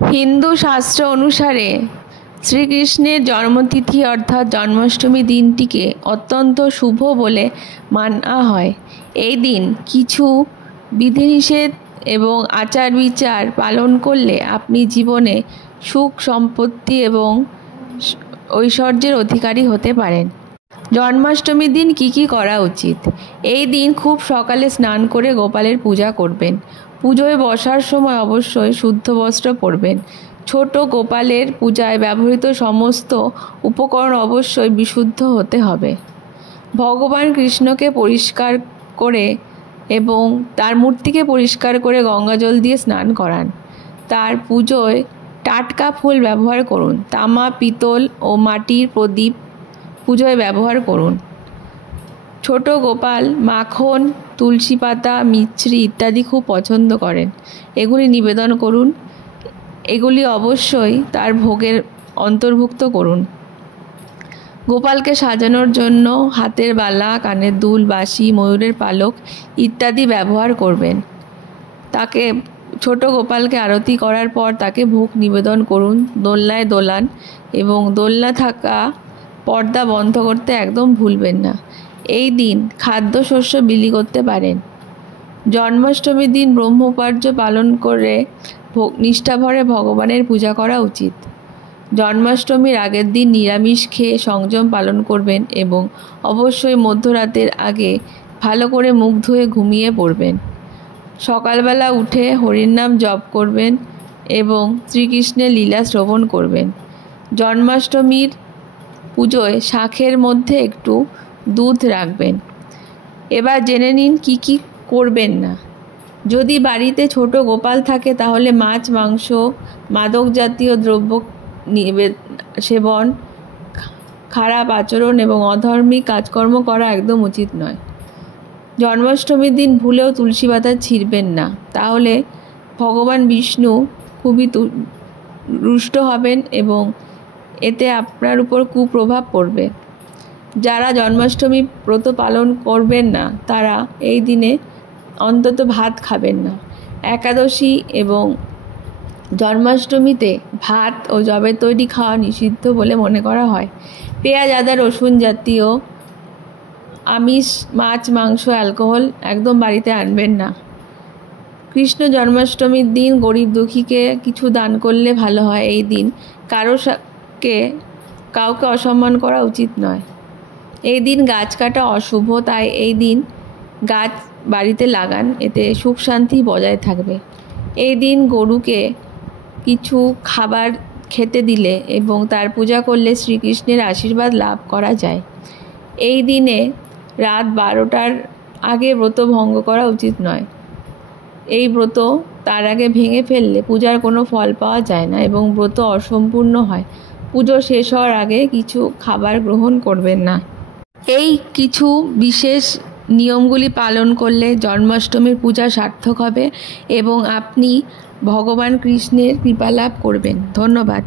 হিন্দু শাস্ত্র অনুসারে শ্রীকৃষ্ণের জন্মতিথি অর্থাৎ জন্মাষ্টমী দিনটিকে অত্যন্ত শুভ বলে মানা হয়। এই দিন কিছু বিধিনিষেধ এবং আচার বিচার পালন করলে আপনি জীবনে সুখ সম্পত্তি এবং ঐশ্বর্যের অধিকারী হতে পারেন। জন্মাষ্টমীর দিন কি করা উচিত? এই দিন খুব সকালে স্নান করে গোপালের পূজা করবেন। পুজোয় বসার সময় অবশ্যই শুদ্ধ বস্ত্র পরবেন। ছোট গোপালের পূজায় ব্যবহৃত সমস্ত উপকরণ অবশ্যই বিশুদ্ধ হতে হবে। ভগবান কৃষ্ণকে পরিষ্কার করে এবং তার মূর্তিকে পরিষ্কার করে গঙ্গাজল দিয়ে স্নান করান। তার পুজোয় টাটকা ফুল ব্যবহার করুন। তামা, পিতল ও মাটির প্রদীপ পুজোয় ব্যবহার করুন। ছোট গোপাল মাখন, তুলসী পাতা, মিছরি ইত্যাদি খুব পছন্দ করেন। এগুলি নিবেদন করুন। এগুলি অবশ্যই তার ভোগের অন্তর্ভুক্ত করুন। গোপালকে সাজানোর জন্য হাতের বালা, কানের দুল, বাঁশি, ময়ূরের পালক ইত্যাদি ব্যবহার করবেন। তাকে ছোট গোপালকে আরতি করার পর তাকে ভোগ নিবেদন করুন। দোলনায় দোলান এবং দোলনা থাকা পর্দা বন্ধ করতে একদম ভুলবেন না। এই দিন খাদ্যশস্য বিলি করতে পারেন। জন্মাষ্টমীর দিন ব্রহ্মচর্য পালন করে নিষ্ঠাভরে ভগবানের পূজা করা উচিত। জন্মাষ্টমীর আগের দিন নিরামিষ খেয়ে সংযম পালন করবেন এবং অবশ্যই মধ্যরাতের আগে ভালো করে মুখ ধুয়ে ঘুমিয়ে পড়বেন। সকালবেলা উঠে হরির নাম জপ করবেন এবং শ্রীকৃষ্ণের লীলা শ্রবণ করবেন। জন্মাষ্টমীর পুজোয় শাঁখের মধ্যে একটু দুধ রাখবেন। এবার জেনে নিন কি করবেন না। যদি বাড়িতে ছোট গোপাল থাকে তাহলে মাছ, মাংস, মাদক জাতীয় দ্রব্য সেবন, খারাপ আচরণ এবং অধর্মিক কাজকর্ম করা একদম উচিত নয়। জন্মাষ্টমীর দিন ভুলেও তুলসী পাতা ছিঁড়বেন না, তাহলে ভগবান বিষ্ণু খুবই রুষ্ট হবেন এবং এতে আপনার উপর কুপ্রভাব পড়বে। যারা জন্মাষ্টমী ব্রত পালন করবেন না তারা এই দিনে অন্তত ভাত খাবেন না। একাদশী এবং জন্মাষ্টমীতে ভাত ও যবের তৈরি খাওয়া নিষিদ্ধ বলে মনে করা হয়। পেঁয়াজ, আদা, রসুন জাতীয় আমিষ, মাছ, মাংস, অ্যালকোহল একদম বাড়িতে আনবেন না। কৃষ্ণ জন্মাষ্টমীর দিন গরিব দুঃখীকে কিছু দান করলে ভালো হয়। এই দিন কাউকে অসম্মান করা উচিত নয়। এই দিন গাছ কাটা অশুভ, তাই এই দিন গাছ বাড়িতে লাগান, এতে সুখ শান্তি বজায় থাকবে। এই দিন গরুকে কিছু খাবার খেতে দিলে এবং তার পূজা করলে শ্রীকৃষ্ণের আশীর্বাদ লাভ করা যায়। এই দিনে রাত 12টার আগে ব্রত ভঙ্গ করা উচিত নয়। এই ব্রত তার আগে ভেঙে ফেললে পূজার কোনো ফল পাওয়া যায় না এবং ব্রত অসম্পূর্ণ হয়। পুজো শেষ হওয়ার আগে কিছু খাবার গ্রহণ করবেন না। এই কিছু বিশেষ নিয়মগুলি পালন করলে জন্মাষ্টমীর পূজা সার্থক হবে এবং আপনি ভগবান কৃষ্ণের কৃপা লাভ করবেন। ধন্যবাদ।